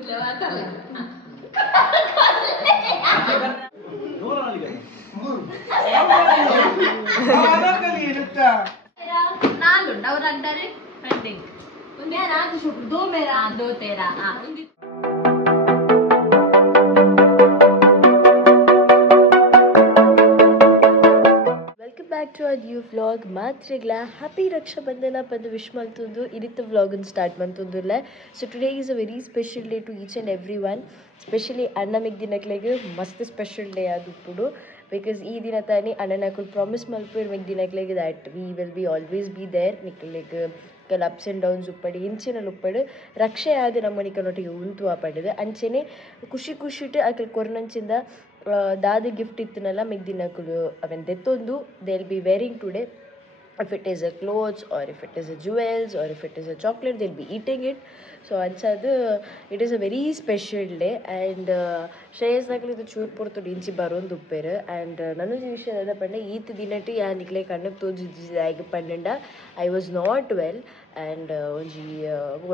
Welcome back to our new vlog. Matrigla happy Raksha Bandhana pandu wish maltundu iditha vlog and start mantundule. So today is a very special day to each and everyone, especially Anna Megdinaklege mast special day adupudu because ee dina tani Anna promise malpur Megdinaklege that we will be always be there niklege kal ups and downs uppadi inchina uppadu raksha yadu nammani kanottige untu apadide anchene ಖುಷಿ ಖುಷಿಟ್ಟು ಆಕಲ್ ಕೊರ್ನಂಚಿಂದ ದಾದ gift ಇತ್ತನಲ್ಲ ಮಿಗ್ದಿನಕುಲು ಅವೆನ್ ದೆತ್ತೊಂದು they will be wearing today. If it is a clothes or if it is a jewels or if it is a chocolate, they'll be eating it. So ansadu it is a very special day and Shreyas nakli ಇದು ಚೂರ್ ಪುರ್ತು ಡಿಂಚಿ ಬರೋಂದು ಉಪ್ಪೇರು and ನಾನು ವಿಷಯ ಅದ ಪಂಡ ಈತ್ ದಿನಟಿ ಯಾ ನಿಕ್ಲೆ ಕಣ್ಣಕ್ಕೆ ತೋಜಿದಾಗ ಪಂಡ I was not well and ಒಂಜಿ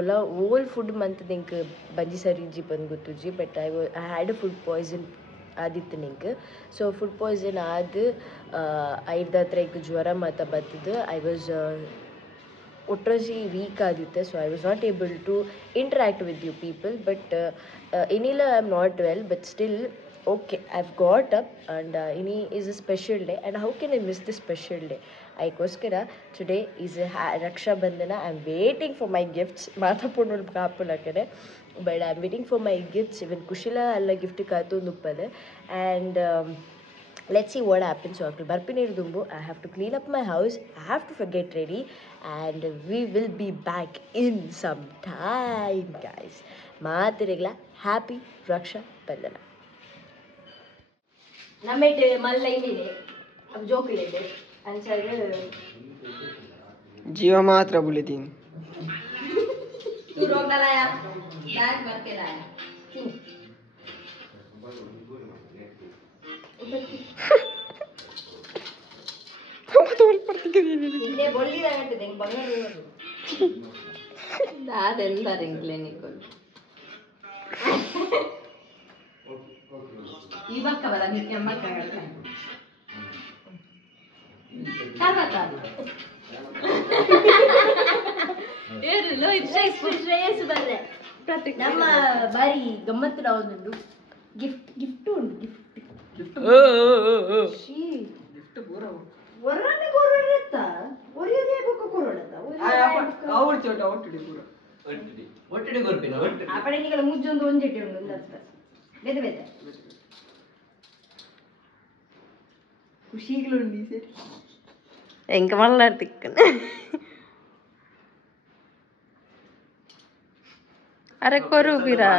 ಒಲ ಓಲ್ ಫುಡ್ ಮಂತ್ ನಿಂಕ್ ಬಂಜಿ ಸರಿಂಜಿ ಬಂದು ಗೊತ್ತುಜಿ but I had a food poison ಆದಿತ್ತು ನಿಂಗೆ. ಸೊ ಫುಡ್ ಪಾಯ್ಸನ್ ಆದ ಐದು ಹತ್ರ ಈಗ ಜ್ವರ ಮತ್ತು ಬರ್ತದೆ. ಐ ವಾಸ್ ಒಟ್ರಾಸಿ ವೀಕ್ ಆದಿತ್ತು. So I was not able to interact with you people but ಏನಿಲ್ಲ I am not well but still okay, I've got up and ini is a special day and how can I miss this special day? Aikoskara today is a Raksha Bandhana. I'm waiting for my gifts. Matha ponul kaapula kare but I'm waiting for my gifts. Even Kushila alla gift kaatu nuppade and let's see what happens. So barpinir dumbu I have to clean up my house. I have to get ready and we will be back in some time guys. Maatirigla happy Raksha Bandhana. ನಮ್ಮೆಟ್ಟು ಮಲ್ಲ ಇಲ್ಲಿದೆ ಅದು ಜೋಕಿಲಿದೆ ಅನ್ಸದು ಜೀವ ಮಾತ್ರ ಬುಲಿದೀನಿ तू रोक डालाया bag भर के लाया ತೋಲ್ ಪರ್ತಿದ್ದೀನಿ ಇಲ್ಲೇ ಬೊಳ್ಳಿದ ಗಂಟೆ ಬಂಗಾರ ಅದೆಲ್ಲ ರಿಂಗ್ಲೆ ನಿಕ್ಕೊಂಡು ಇವಾಗ ಬರ ನಿಕ್ಕೆ ಮಕ್ಕಳ ಶ್ರೇಯಸ್ ಬಂದ್ರೆ ನಮ್ಮ ಬಾರಿ ಗಮ್ಮತ್ತು ನಾವೊಂದು ಗಿಫ್ಟ್ ಗಿಫ್ಟ್ ಉಂಟು ಗಿಫ್ಟ್ ಒರ್ರನೆ ಕೊರೋಡತ್ತ ಒರಿಯದೇ ಬೊಕ್ಕ ಕೊರೋಡತ್ತ ಅವ್ರು ಚೋಟ ಒಟ್ಟಿಡಿ ಪೂರ ಒಟ್ಟಿಡಿ ಕೊರ್ಪಿನ ಒಟ್ಟಿಡಿ ಆ ಪಡೆ ನಿಗಳ ಮುಜ್ಜೊಂದು ಒಂಜೆಟ್ಟಿ ಉಂಟು ಒಂದತ್ತ ಬೇತೆ ಬೇತೆ ಖುಷಿಗಳುಂಡಿ ಸರಿ ಎಂಕ ಮಲ್ಲಾಡ್ತಿಕ್ಕನೆ ಅರೆ ಕೊರು ಬಿರಾ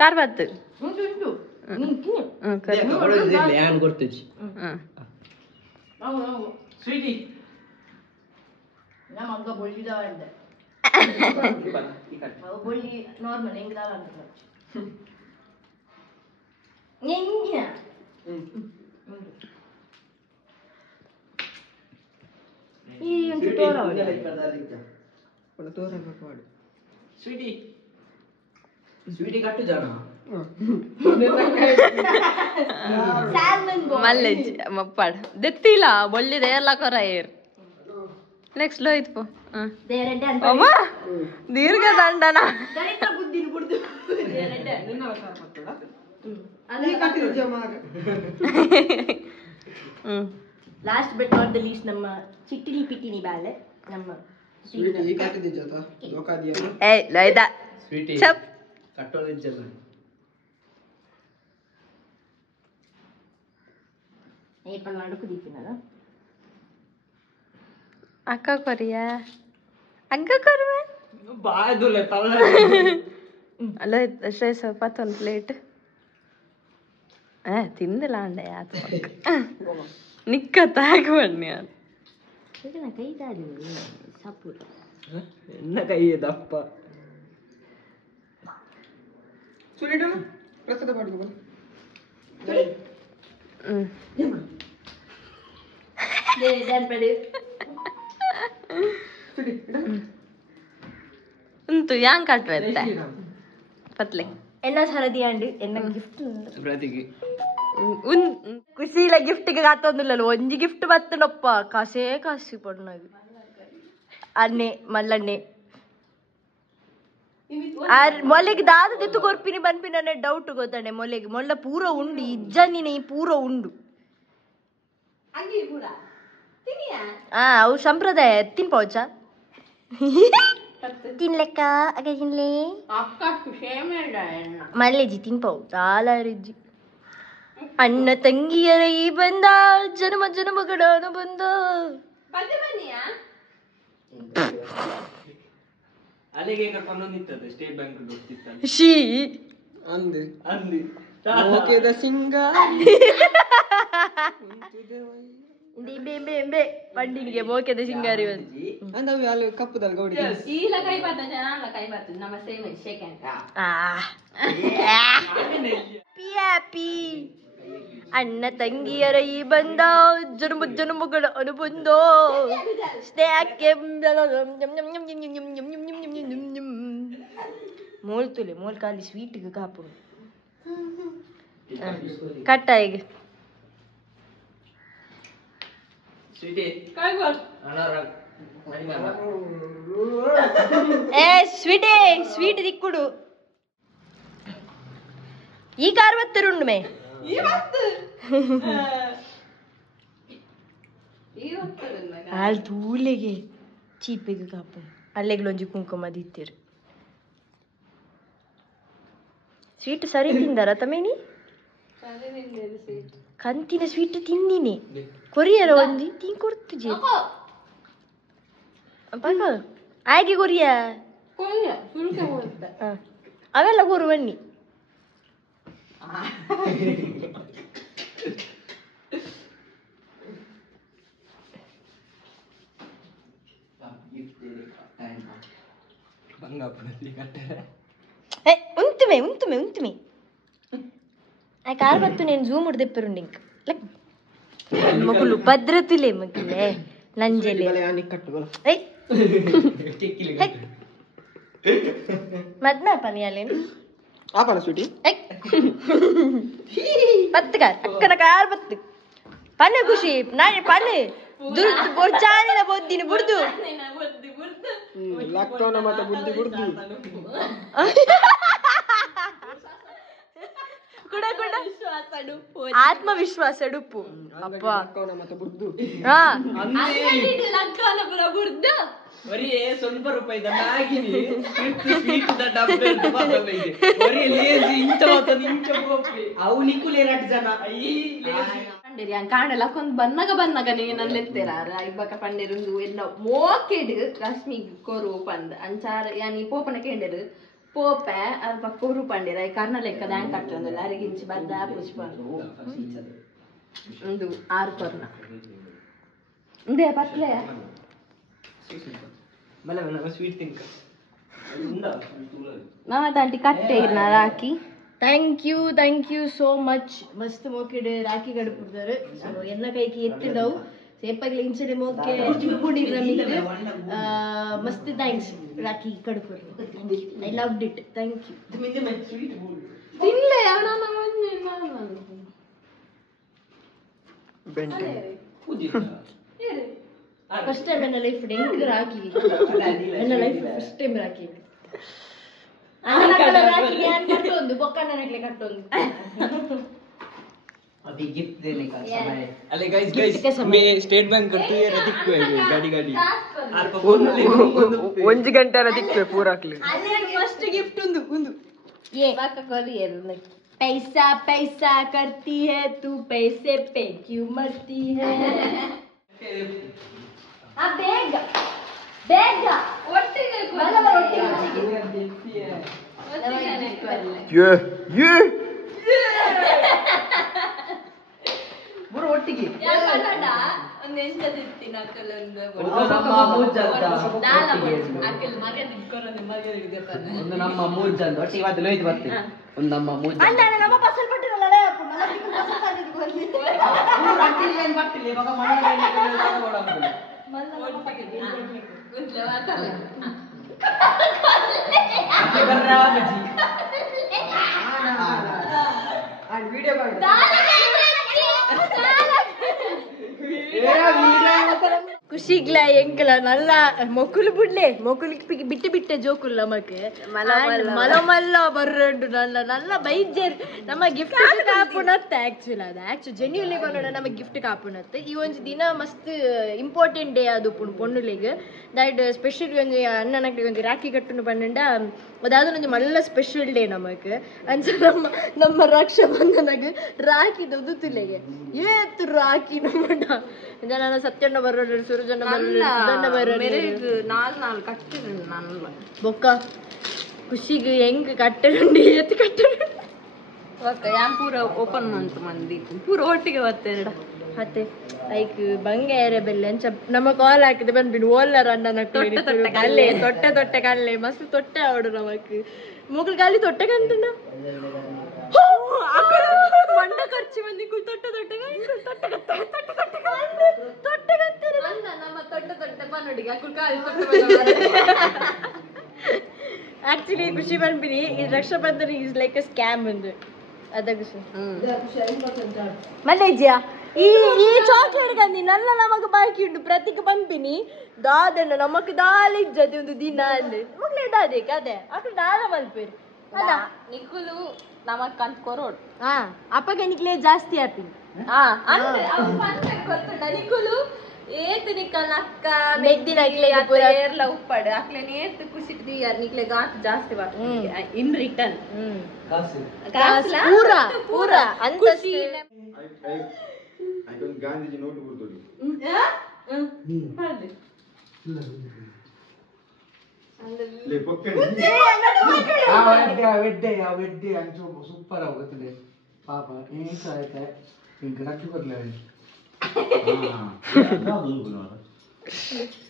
ಕಾರ್ ಬತ್ತು ಉಂಟು ಯಾನ್ ಕೊಡ್ತಿಜಿ ಸ್ವೀಟಿ ನಮ್ಮ ಅಗ್ಗ ಬೊಳ್ಳಿದವ ಅಂದೆ ಬೊಳ್ಳಿ ನಾರ್ಮಲ್ ಹೆಂಗ್ ದಾಲ ಅಂತ ಹೆಂಗಿನ ಈ ಒಂದು ತೋರ ಸ್ವೀಟಿ ಸ್ವೀಟಿ ಕಟ್ಟು ಜಾಣ ಮಲ್ಲೆಜ್ ಮಪ್ಪಾಡ್ ದೆತ್ತಿಲ್ಲ ಬೊಳ್ಳಿದೆ ಎಲ್ಲ ಕೊರ ಏರ್ ನೆಕ್ಸ್ಟ್ ಲೋ ಇತ್ತು ಅಮ್ಮ ದೀರ್ಘ ದಂಡನ last but not the least ನಮ್ಮ ಚಿಟ್ಟಿನಿ ಪಿಟ್ಟಿನಿ ಬಾಳೆ ನಮ್ಮ ಏ ಲೈದ ಸ್ವೀಟಿ ಚಪ್ ಕಟ್ಟೋದಿಜ್ಜಲ್ಲ ಏಪಲ್ ನಡುಕು ದೀಪಿನಲ್ಲ ಅಕ್ಕ ಕೊರಿಯಾ ಅಕ್ಕ ಕೊರುವೆ ಬಾಯದುಲೆ ತಲ್ಲ ಅಲ್ಲ ಶ್ರೇಯಸ್ ಪತ್ತೊಂದು ಪ್ಲೇಟ್ ತಿಂದಿಲ್ಲ ಅಂಡೆ ಆತ ನಿಕ್ಕ ತಾಗ ಬನ್ನಿ ಅದು ಕೈ ತಾಡಿ ಸಪೂರ ಎನ್ನ ಕೈ ದಪ್ಪ ಸುರಿಡು ಪ್ರಸಾದ ಮಾಡ್ಬೇಕು ಉಂಟು ಯಾಂಗ್ ಕಟ್ವೆತ್ತ ಪತ್ಲೆ ಎನ್ನ ಸರದಿ ಅಂಡ್ ಎನ್ನ ಗಿಫ್ಟ್ ಬ್ರತಿಗೆ ಖುಷಿಲ ಗಿಫ್ಟ್ಗೆ ಕಾತೊಂದುಲ್ಲ ಒಂಜಿ ಗಿಫ್ಟ್ ಬತ್ತನಪ್ಪ ಕಾಸೇ ಕಾಸಿ ಪೊಣ್ಣದು ಅನ್ನೆ ಮಲ್ಲಣ್ಣೆ ಮೊಲೆಗೆ ದಾದ ತೆತ್ತು ಕೊರ್ಪಿನಿ ಬನ್ಪಿನ ಡೌಟ್ ಗೊತ್ತಾನೆ ಮೊಲೆಗೆ ಮೊಲ್ಲ ಪೂರ ಉಂಡು ಇಜ್ಜನಿನೇ ಪೂರ ಉಂಡು ಅವು ಸಂಪ್ರದಾಯ ತಿನ್ಪೋಚ ತಿನ್ಲೆಕ್ಕ ಅಗ ತಿನ್ಲೆ ಮಲ್ಲೆಜಿ ತಿನ್ಪವು ತಾಲಾರಿಜ್ಜಿ ಅಣ್ಣ ತಂಗಿಯರ ಈ ಬಂದ ಜನ್ಮ ಜನ್ಮಗಳ ಬಂದ ಅಲ್ಲಿಗೆ ಕರ್ಕೊಂಡು ನಿಂತದ್ದು ಸ್ಟೇಟ್ ಬ್ಯಾಂಕ್ ಹೋಗ್ತಿತ್ತು ಶೀ ಅಂದು ಅಲ್ಲಿ ಮೋಕೆದ ಸಿಂಗ ಪಂಡಿಗೆ ಮೋಕೆದ ಸಿಂಗಾರಿ ಅಂದವು ಅಲ್ಲಿ ಕಪ್ಪುದಲ್ಲಿ ಗೌಡಿ ಅಣ್ಣ ತಂಗಿಯರ ಈ ಬಂದ ಜನ್ಮ ಜನ್ಮಗಳ ಅನುಬಂಧೋ ಸ್ನೇಹಕ್ಕೆ ಮೋಲ್ತುಲೆ ಮೋಲ್ ಖಾಲಿ ಸ್ವೀಟ್ಗೆ ಕಾಪು ಕಟ್ಟ ಈಗ ಸ್ವೀಟಿ ಏ ಸ್ವೀಟೇ ಸ್ವೀಟ್ ದಿಕ್ಕುಡು ಈ ಕಾರ್ವತ್ತರುಂಡು ಮೇ ಆಳ್ ತೂಲೆಗೆ ಚೀಪಿಗೆ ಕಾಪು ಅಲ್ಲೆಗ್ಲೊಂಜಿ ಕುಂಕುಮ ದಿತ್ತಿರು ಸ್ವೀಟ್ ಸರಿ ತಿಂದಾರ ತಮೇನಿ ಕಂತಿನ ಸ್ವೀಟ್ ತಿಂದಿನಿ ಕೊರಿಯರ ಒಂದಿ ತಿನ್ ಕೊಡ್ತುಜಿ ಆಗಿ ಕೊರಿಯ ಅವೆಲ್ಲ ಕೊರು ಬನ್ನಿ ಉಂತುಮೆ ಉಂತುಮೆ ಉಂತುಮೆ ಆ ಕಾರ್ ಬತ್ತು నేను జూమ్ ఉడదెప్పరుండి ఇంక లైక్ మకులు భద్రతులే మకిలే లంజలే ఏయ్ మద్నా పనియాలేను ಆಪನ ಸ್ವೀಟಿ ಏಯ್ ಬತ್ತು ಕಾರ್ ಅಕ್ಕನ ಕಾರ್ ಬತ್ತು ಪನ್ನೆ ಖುಷಿ ನಾಳೆ ಪನ್ನೆ ದುರ್ದು ಬೊರ್ಚಾನಿನ ಬೊದ್ದಿನ ಬುರ್ದು ಲಕ್ತೋನ ಮತ್ತೆ ಬುದ್ಧಿ ಬುರ್ದು ಆತ್ಮವಿಶ್ವಾಸ ಡುಪ್ಪು ಅಪ್ಪ ಮತ್ತೆ ಬುರ್ದು ಹಾ ಬರೀ ಸ್ವಲ್ಪ ರೂಪಾಯಿ ದಂಡಾಗಿನಿ ಸ್ವೀಟ್ ಡಬ್ಬೆ ಬರೀ ಲೇಜಿ ಇಂಚ ಮಾತದು ಇಂಚ ಗೋಪಿ ಅವು ನಿಕ್ಕುಲೇ 2 ಜನ ಅಯ್ಯ ಕಾಣಲ್ಲ ಕೊಂದ್ ಬನ್ನಗ ನೀನಲ್ಲೆತ್ತೇರ ಇಬ್ಬಕ ಪಂಡೆರು ಎಲ್ಲ ಮೋಕೆಡ್ ರಶ್ಮಿ ಕೊರು ಪಂದ್ ಅಂಚಾರ ಯಾನಿ ಪೋಪನ ಕೇಂಡರು ಪೋಪ ಅಲ್ಪ ಕೊರು ಪಂಡೆರ ಕರ್ಣ ಲೆಕ್ಕ ದ್ಯಾಂಗ್ ಕಟ್ಟೊಂದಲ್ಲ ಅರಿಗಿಂಚಿ ಬದ್ದ ಪುಷ್ಪಂದು ಒಂದು 6 ಕೊರ್ನ ಇಂದೇ ಪತ್ಲೆ ಮಲ್ಲ ನಮ್ಮ ಸ್ವೀಟ್ ತಿಂಕ ನಾನು ದಾಂಟಿ ಕಟ್ಟೆ ಇರ್ನ rakhi thank you so much ಮಸ್ತ್ ಮೋಕೆಡ್ ರಾಖಿ ಗಡುಪುಡ್ತಾರೆ ಸೊ ಎಲ್ಲ ಕೈಗೆ ಎತ್ತಿದವು ಸೇಪಾಗ್ಲಿ ಇಂಚನೆ ಮೋಕೆ ಚಿಪ್ಪುಡಿ ನಮಿಗೆ ಮಸ್ತ್ ಥ್ಯಾಂಕ್ಸ್ ರಾಖಿ ಕಡುಪುರ್ I loved it thank you ತಿನ್ಲೆ ಫಸ್ಟ್ ಟೈಮ್ ನನ್ನ ಲೈಫ್ ಹೆಂಗ್ ರಾಖಿ ನನ್ನ ಲೈಫ್ ಫಸ್ಟ್ ಟೈಮ್ ರಾಖಿ ಕಟ್ಟೊಂದು ಬೊಕ್ಕಣ್ಣ ನಕ್ಲೆ ಕಟ್ಟೊಂದು अभी गिफ्ट देने का समय है अरे गाइस मैं स्टेट बैंक करती है रतिक पे गाड़ी ಒಂಜಿ ಗಂಟೆ ದಿಕ್ಕು ಪೂರಾಕ್ಲಿ ಅಲ್ಲೇ ಫಸ್ಟ್ ಗಿಫ್ಟ್ ಒಂದು ये कोरियर पैसा पैसा करती है तू पैसे पे क्यों मरती है आ ಬೇಗ ಒಟ್ಟಿಗೆ ಒಟ್ಟಿಗೆ ಒಂದು ಎಂತ ತಿಂತೀನಿ ಅಕ್ಕಲೊಂದು ಒಂದು ನಮ್ಮ ಮೂಜಂದು ಒಟ್ಟಿಗೆ ಇವತ್ತು ಲೋಯ್ತು ಬರ್ತೀನಿ ಒಂದು ನಮ್ಮ ಮೂಜ ನಮ್ಮ ಪಸಲ್ ಪಟ್ಟಿರಲ್ಲ ವಿಡಿಯೋ ಮಾಡಿ ಖುಷಿಗ್ಲ ಎಂಕಲ ನಲ್ಲ ಮೊಕುಲು ಬಿಡ್ಲೆ ಮೊಕುಲಿಗೆ ಬಿಟ್ಟು ಬಿಟ್ಟೆ ಜೋಕುಲ್ ನಮಕ್ ಮಲ ಮಲ್ಲ ಬರ್ರಂಡು ನಲ್ಲ ನಲ್ಲ ಬೈಜರ್ ನಮ್ಮ ಗಿಫ್ಟ್ ಕಾಪುನತ್ತ ಆಕ್ಚುಲಿ ಜೆನ್ಯೂನ್ಲಿ ಬಂದೋಡ ನಮ್ಮ ಗಿಫ್ಟ್ ಕಾಪುನತ್ತ ಈ ಒಂಜಿ ದಿನ ಮಸ್ತ್ ಇಂಪಾರ್ಟೆಂಟ್ ಡೇ ಅದು ಪೊಣ್ಣುಲಿಗೆ ದಟ್ ಸ್ಪೆಷಲಿ ಒಂಜಿ ಅಣ್ಣನಕ್ಲಿಗೆ ಒಂಜಿ ರಾಖಿ ಕಟ್ಟುನು ಪಂಡ ಅದಾದ ಒಂಜಿ ಮಲ್ಲ ಸ್ಪೆಷಲ್ ಡೇ ನಮಕ್ ಅಂಚ ನಮ್ಮ ರಕ್ಷಾ ಬಂಧನಗ್ ರಾಖಿ ದೊದ್ದುತ್ತಿಲೆಗೆ ಏತು ರಾಖಿ ನಮ್ಮಣ್ಣ ಜನ ಸತ್ಯಣ್ಣ ಬರೋಡು ಸುರಜಣ್ಣ ಬರೋಡು ನಾಲ್ ಕಟ್ಟಿರು ನಾನು ಬೊಕ್ಕ ಖುಷಿಗೆ ಹೆಂಗ್ ಕಟ್ಟುಂಡು ಏತ್ ಕಟ್ಟುಂಡು ಯಾನ್ ಪೂರ ಓಪನ್ ಅಂತ ಮಂದಿ ಪೂರ ಒಟ್ಟಿಗೆ ಬರ್ತೇಡ ಮತ್ತೆ ಲೈಕ್ ಬಂಗಾರ ಬೆಲ್ಲೆ ಅಂಚ ನಮ್ಮ ಕಾಲ್ ಹಾಕಿದೆ ಬಂದ್ಬಿಟ್ಟು ಓಲ್ಲರ ಅಣ್ಣ ಕಲ್ಲೆ ತೊಟ್ಟೆ ಕಲ್ಲೆ ಮಸ್ತ್ ತೊಟ್ಟೆ ಅವಡು ನಮಕ್ ಮುಗ್ಳು ಗಾಲಿ ತೊಟ್ಟೆ ಕಂತಣ್ಣ ಮಂಡ ಖರ್ಚು ಮಂದಿ ತೊಟ್ಟೆ ನಮ್ಮ ತೊಟ್ಟೆ ಬನ್ನೊಡಿಗೆ ಅಕ್ಕಳು ಕಾಲಿ ಆಕ್ಚುಲಿ ಖುಷಿ ಬಂದ್ಬಿಡಿ ಈ Raksha Bandhan is like a scam ಒಂದು ಅದ ಖುಷಿ ಮಲ್ಲೇಜ್ಯಾ ಈ ಚಾಕ್ಲೇಟ್ ಗಂದಿ ನಲ್ಲ ನಮಗ ಬಾಕಿ ಉಂಟು ಪ್ರತಿಕ್ ಪಂಪಿನಿ ದಾದನ ನಮಕ್ ದಾಲಿಜ್ಜತಿ ಒಂದು ದಿನ ಅಂದೆ ಮಗ್ಲೇ ದಾದೇಕ ಅದೇ ಅಕ್ಕ ದಾದ ಮಲ್ಪೇರು ಅದ ನಿಖುಲು ನಮಕ್ ಕಂತ್ ಕೊರೋಡ್ ಹಾ ಅಪ್ಪಗೆ ನಿಕ್ಲೇ ಜಾಸ್ತಿ ಆಪಿ ಅಂದ್ರೆ ಗೊತ್ತುಂಟ ನಿಖುಲು ಏತ್ ನಿಕ್ಕಲ್ ಅಕ್ಕ ಮೆಗ್ದಿನ ಏರ್ಲ ಉಪ್ಪಡು ಅಕ್ಲೆ ನೇತ್ ಕುಸಿಟ್ಟು ಯಾರ್ ನಿಕ್ಲೆ ಗಾತ್ ಜಾಸ್ತಿ ಇನ್ ರಿಟರ್ನ್ ಪೂರ ಅಂತ ಗಾಂಧೀಜಿ ನೋಟು ಕೊಡ್ತೋಡಿ ಸೂಪರ್ ಆಗುತ್ತೆ ಪಾಪ ಏಕಾಯ್ತೆ ಇಂಕ ನಕ್ಕಿ ಬರ್ಲೇ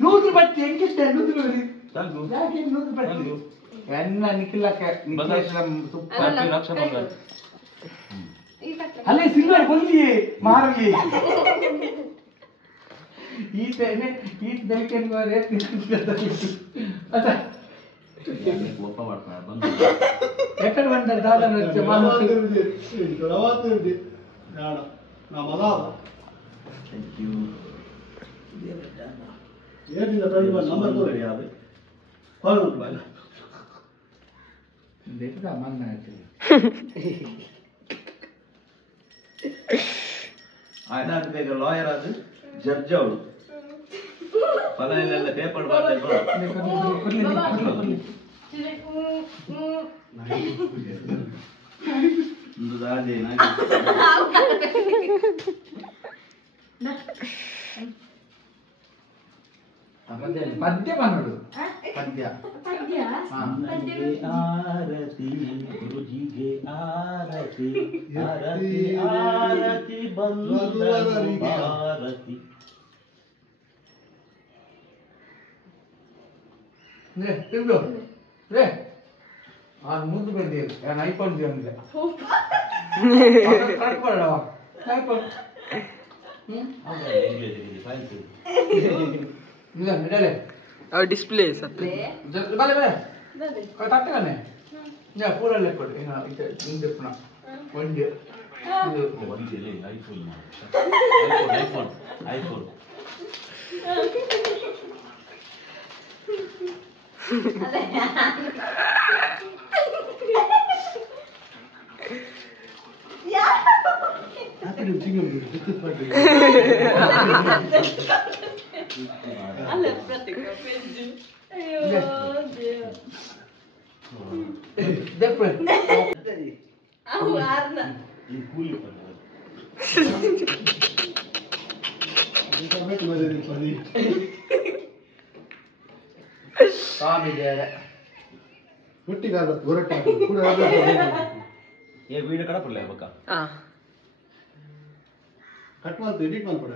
ನೂರು ಬಟ್ಟಿ ಹೆಂಗಿದ್ದೆ ನೂರು ಬಟ್ಟಿ ಎನ್ನ ನಿಖಿಲಕ್ಕೆ ಅಲ್ಲೇ ಸಿಲ್ವರ್ ಬಂದಿ ಮಾರಲಿ ಈತ ಎಕಡೆ ಬಂದ ದಾದ ಲಾಯರ್ ಅದು ಜಡ್ಜ್ ಅವಳು ಪದನೆಲ್ಲ ಪೇಪರ್ ಮಾಡ್ತಾರೆ ಪದ್ಯ ಬಂದು ಪದ್ಯ ಆರತಿ ಗುರುಜಿಗೆ ಆರತಿ ಆರತಿ ಆರತಿ ಬಂದರತಿ ತಿಂದು ರೇ ಆ ಮುಂದೆ ಬಂದಿ ನಾನು ಐಫೋನ್ ಜಂದ್ರೆ ಕಟ್ಕೊಳ್ಳವ ಐಫೋನ್ ಇಡಲೆ ಡಿಸ್ಪ್ಲೇ ಸತ್ತು ಬಲೆ ಬಲೆ ತಟ್ಟಗನೆ ಪೂರಲ್ಲೇ ಕೊಡಿ ಹಿಂದೆ ಪುನಃ ಒಂದು ಐಫೋನ್ ಐಫೋನ್ ಐಫೋನ್ ಸ್ವಾಮಿ ಒಟ್ಟಿಗಾಲ ಏ ವೀಡಿಯೋ ಕಡಪಲ್ಲ ಬಕ್ಕ ಕಟ್ ಮಾಡ್ತು ಎಡಿಟ್ ಮಾಡ್ಕೊಡ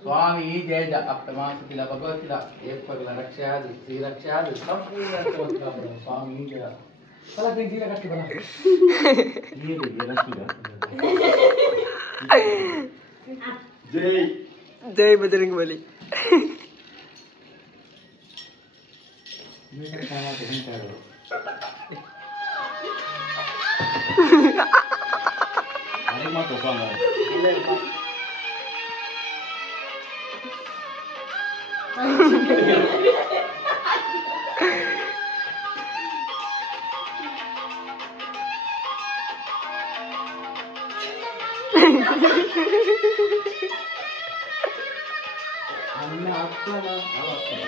ಸ್ವಾಮಿ ಜಯ ಜ ಅಪ್ತಮಾಸತಿಲ ಭಗವತಿಲ ಏಕಪಗಲ ರಕ್ಷಾದಿ ಶ್ರೀ ರಕ್ಷಾದಿ ಸಂಪೂರ್ಣ ಸ್ವಾಮಿ ಜಯ ಬಲ ಬೆಂಚಿಲ ಕಟ್ಟಿ ಬಲ ಜೈ ಜೈ ಬಜರಂಗ್ ಬಲಿ. ಅದು ಮಾತ್ರ ಸಾಂಗ್ ಅನ್ನ ಅಪ್ಪನ ಅವ ಅಪ್ಪನ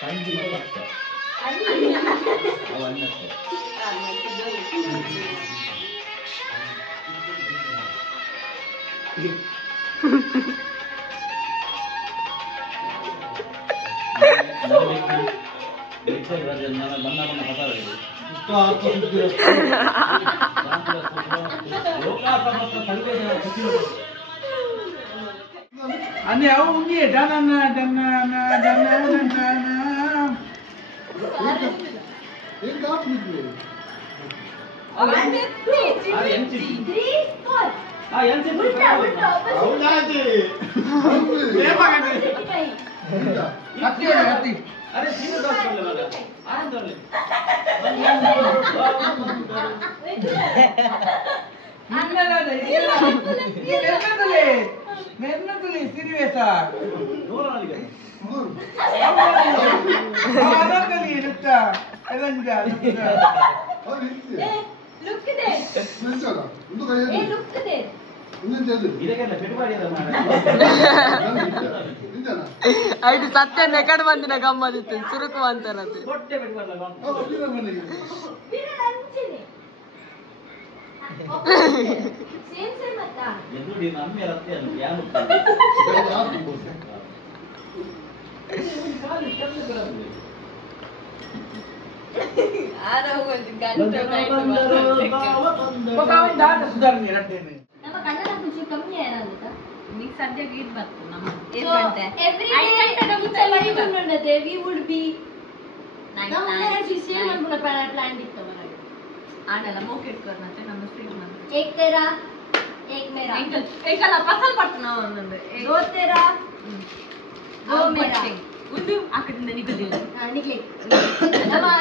ತಂಗಿ ಮತ್ತ ಅವ ಅನ್ನತ್ತೆ ಅನ್ನ ಯಾವ ಉಂಗಿ ಡನ ಡನ ಡನ ಡನ ಏನ್ ಕಾಪ್ನಿದ್ವಿ ಹೌದಾಜಿ ಹತ್ತಿ ಹತ್ತಿ ಅರೆ ಸೀದಾ ದೋಸ್ತ ಆನಂದವಲ್ಲಿ ಮೆನ್ನತಲೆ ಸಿರಿವೇಸ ನೂರನಿಗೆ ಆನಂದಲಿ ಇರುತ್ತ ಎಲ್ಲಂಜ ಇದಕ್ಕೆಲ್ಲ ಪೆಟ್ಟು ಮಾಡಿದ ಐದು ಸತ್ಯ ನೆಕಡ್ ಬಂದಿನ ಗಮ್ಮದಿತ್ತು ಸುರುಕು ಅಂತಾರದು. ಹೊಟ್ಟೆ ಪೆಟ್ಟು ಮಾಡಲ್ಲ ಎದುಡಿ ನಮ್ಮೆ ರತ್ತೆ ಅಂತ ಯಾರು ಸುಧಾರಣೆ ರಡ್ಡೇನೆ ನಮ್ಮ ಕನ್ನಡ ಖುಷಿ ಕಮ್ಮಿ ಏನಾಗುತ್ತೆ ಈಗ ಸದ್ಯ ಗೀಟ್ ಬರ್ತು ನಮ್ಮ we would be ಪ್ಲಾನ್ ಇತ್ತು ಆಡಲ್ಲ ಮೋಕೆಟ್ ಕರ್ನತೆ ನಮ್ಮ ಸ್ಟ್ರೀಟ್ ಮಂದಿ एक तेरा एक मेरा ಏಕಲ್ಲ ಪಸಲ್ ಪಟ್ಟು ನಾವು ಒಂದೊಂದು दो तेरा दो मेरा ಒಂದು ಆ ಕಡೆಯಿಂದ ನಿಗದಿಲ್ಲ ನಿಕ್ಲಿ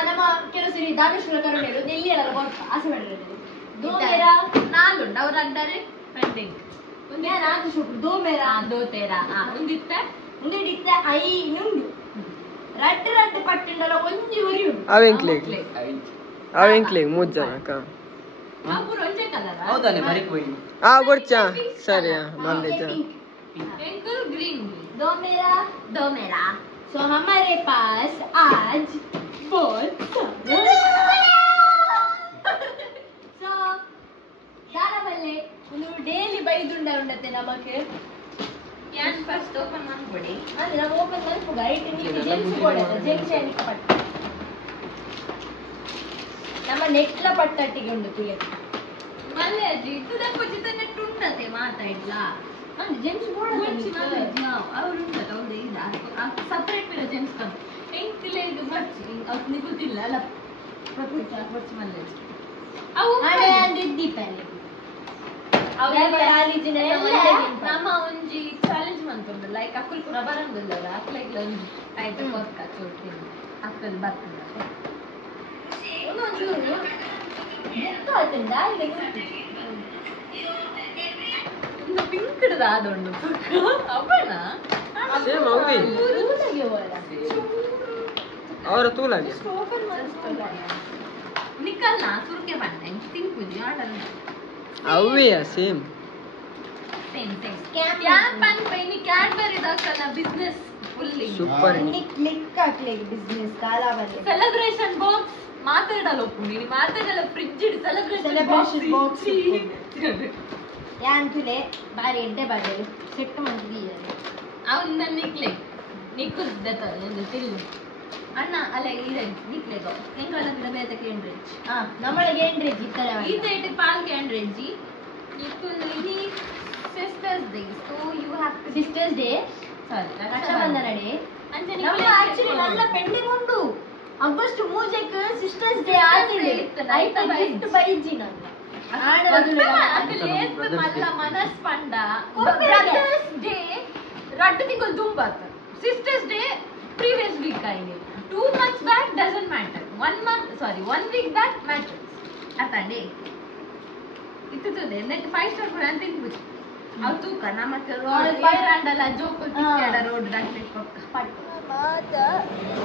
ನಮ್ಮ ಕೆಲವು ಸರಿ ದಾನೇಶ್ವರ ಕರುಣೆರು ಎಲ್ಲಿ ಅಲ್ಲ ಆಸೆ ಮಾಡಿರೋದು दो मेरा ನಾಲ್ದುಂಡು ಅವ್ರು ಅಡ್ಡಾರೆ ಪೆಂಡಿಂಗ್ ನಾಲ್ಕು ಶುಕ್ರ दो मेरा ದೋ ತೇರಾ ಒಂದಿತ್ತೆ ಉಂಡಿಡಿತ್ತೆ ಐನುಂಡು ರಡ್ಡು ರಡ್ಡು ಪಟ್ಟುಂಡಲ್ಲ ಒಂಜಿ ಉರಿ ಉಂಡು ಅವೆಂಕ್ಲಿಗ್ 3 ಜನ ಅಕ್ಕ. ಅಬ್ಬರು ಒಂದೇ ಕಲರ್ ಹೌದಾನೆ ಮರಿಕ್ ಹೋಗಿ ಗೊಡ್ಚ ಸರಿ ಮಂದಿಜ पिंक ग्रीन दो मेरा सो हमारे पास आज बहुत सो ದಾನವಲ್ಲೇ ನೀವು ಡೈಲಿ ಬೈದುಂಡ ಉಂಡತೆ ನಮಗೆ ಕ್ಯಾನ್ ಫಸ್ಟ್ ಓಪನ್ ಮಾಡ್ಕೊಡಿ ಅಂದ್ರೆ ನಾವು ಓಪನ್ ಮಾಡ್ಕೋ ರೈಟ್ ನೀವು ಜೆನ್ಸ್ ಕೊಡಲ್ಲ ಜೆನ್ಸ್ ಏನಿಕ ಪಟ್ಟ ನಮ್ಮ ನೆಟ್ಲ ಪಟ್ಟಟ್ಟಿಗೆ ಉಂಡು ತುಲೆ ಮಲ್ಲೆ ಅಜ್ಜಿ ಇದು ಕೊಚ್ಚಿತ ನೆಟ್ ಉಂಟತೆ ಮಾತಾಡ್ಲಾ ಅಂದ್ರೆ ಜೆನ್ಸ್ ಮುಂಚೆ ಕೊಡಲ್ಲ ಅವ್ರು ಉಂಟತ ಒಂದು ಇಲ್ಲ ಸಪರೇಟ್ ಬೇರೆ ಜೆಂಟ್ಸ್ ಕಂಡು ಪಿಂಕ್ ಇದು ಮರ್ಚಿ ಅವ್ರು ನಿಗುತ್ತಿಲ್ಲ ಅಲ್ಲ ಮರ್ಚಿ ಮಲ್ಲೆ ಅವು ಅದೇ ಅಂದ್ರೆ ದೀಪಾವಳಿ ನಮ್ಮ ಒಂಜಿ ಚಾಲೆಂಜ್ ಮಂತುಂಡು ಲೈಕ್ ಅಕ್ಕಲ್ ಕೂಡ ಬರಂಗಿಲ್ಲ ಅಕ್ಕಲಿಗೆ ಒಂದು ಆಯ್ತು ಕೊರ್ಕ ಚೋಟಿ ಅಕ್ಕಲ್ ಬರ್ತದೆ ಒಂದೊಂದು ಆಯ್ತಂಡ ಇನ್ನು ಪಿಂಕ್ ಹಿಡ್ದ ಅದೊಂದು ಅವಣ ಸೇಮ್ ಅವೇ ಅವರ ತೂಲಾಗೆ ನಿಕ್ಕಲ್ಲ ಸುರ್ಕೆ ಬಂಡೆ ತಿಂಕುಜಿ ಆಡಲ್ಲ ಅವೇ ಸೇಮ್ ಸೇಮ್ ಸೇಮ್ ಕ್ಯಾನ್ ಪನ್ ಪೈನಿ ಕ್ಯಾಡ್ಬರಿ ದಾಕಲ್ಲ ಬಿಸ್ನೆಸ್ ಫುಲ್ಲಿ ಸೂಪರ್ ಕ್ಲಿಕ್ ಹಾಕ್ಲಿಕ್ಕೆ ಬಿಸ್ನೆಸ್ ಕಾಲಾವಲ್ಲಿ ಸೆಲೆಬ್ರೇಷನ್ ಬಾಕ್ಸ್ ಮಾತಾಡಲ್ಲ ಒಪ್ಪುಂಡಿ ನೀ ಮಾತಾಡಲ್ಲ ಫ್ರಿಡ್ಜ್ ಇಡ್ Celebration box ಸೆಲೆಬ್ರೇಷನ್ ಯಾಂತುಲೆ ಬಾರಿ ಎಡ್ಡೆ ಬಾರಿ ಸೆಟ್ ಮಾಡ್ತಿದ್ದೀಯ ಅವನ್ನ ನಿಕ್ಲೆ ನಿಕ್ಕುದ್ದತ ಎಂದು ತಿಳ್ಳು ಅಣ್ಣ ಅಲ್ಲ ಇದೆ ನಿಕ್ಲೆಗೋ ಎಂಕಲ್ಲ ಗಿಡ ಬೇತ ಕೇಂದ್ರೇಜ್ ನಮ್ಮಳಿಗೆ ಏನ್ರಿ ಇತ್ತರ ಈತೆ ಪಾಲ್ ಕೇಂದ್ರೇಜಿ ನಿಕ್ಕುಂದು ಇನಿ sisters day so you have to sisters day sorry Raksha Bandhan day ನಮ್ಮ ಆಕ್ಚುಲಿ ನನ್ನ ಪೆಂಡಿಂಗ್ ಉಂಟು ಆಗಸ್ಟ್ 3ಕ್ಕೆ ಸಿಸ್ಟರ್ಸ್ ಡೇ ಆಚರಣೆ ಐತ ಗಿಫ್ಟ್ ಬೈಜಿ ನನ್ನ ಮಲ್ಲ ಮನಸ್ ಪಂಡ ಬ್ರದರ್ಸ್ ಡೇ ರಡ್ಡು ತಿಂಗಳು ತುಂಬಾತ ಸಿಸ್ಟರ್ಸ್ ಡೇ ಪ್ರೀವಿಯಸ್ ವೀಕ್ ಆಯ್ತು 2 months back doesn't matter 1 week back matters ಅತಂಡಿ ಇತ್ತುತ್ತದೆ ನೆಟ್ 5 ಸ್ಟಾರ್ ಕೂಡ ಅಂತ ತಿಂಗ್ಬಿಟ್ಟು ಅವು ತೂಕ ನಮ್ಮಕ್ಕೆ ರೋಡ್ ಜೋಕು ತಿಕ್ಕಾಡ ರೋಡ್ ಡಾಕ್ಟರ್ ಪಕ್ಕ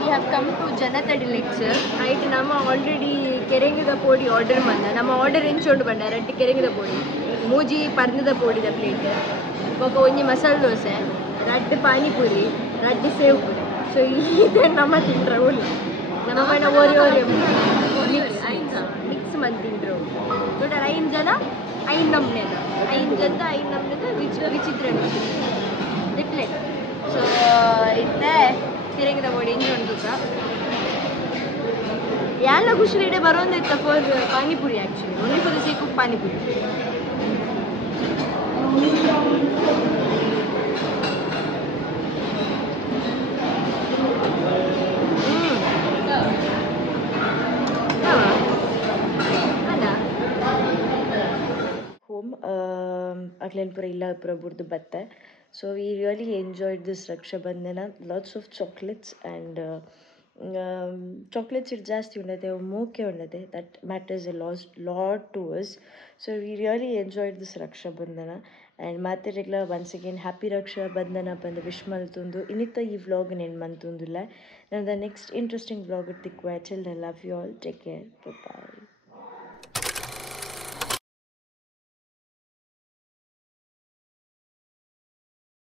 we have come to Janata Deluxe. Right, nama already kerengida podi order manna. Nama order enchondu banda ratti kerengida podi. Mooji parnida podi da plate. Oka onji masala dosa, ratti pani puri, ratti sev puri. So idu nama tindra ulla. Nama mana ori mix man tindru. Total 5 jana 5 namneda. 5 jana 5 namneda vichitra. Different. So itte kerengida podi enchondu ka. Yalla ಖುಷಿಲಿಡೆ ಬರೋಂದಿತ್ತ for panipuri actually only for the sake of panipuri home ಅಗ್ಲೇನ್ ಪುರ ಇಲ್ಲ ಪುರ ಬುಡ್ದು ಬತ್ತೆ so we really enjoyed this Raksha Bandhan lots of chocolates and chocolates ಜಾಸ್ತಿ ಉಂಡದೆ ಮೋಕೆ ಉಂಡದೆ that matters a lot to us so we really enjoyed this Raksha Bandhan and ಮಾತೆರೆಗ್ಲ once again happy Raksha Bandhan ಬಂದು ವಿಶ್ ಮಲ್ತುಂದು ಇನ್ನಿತ್ತ ಈ ವ್ಲಾಗ್ ನೆನ್ ಮಂತುಂದುಲ್ಲ ನಂದು ನೆಕ್ಸ್ಟ್ ಇಂಟ್ರೆಸ್ಟಿಂಗ್ ವ್ಲಾಗ್ ತಿಕ್ಕುವ till I love you all take care bye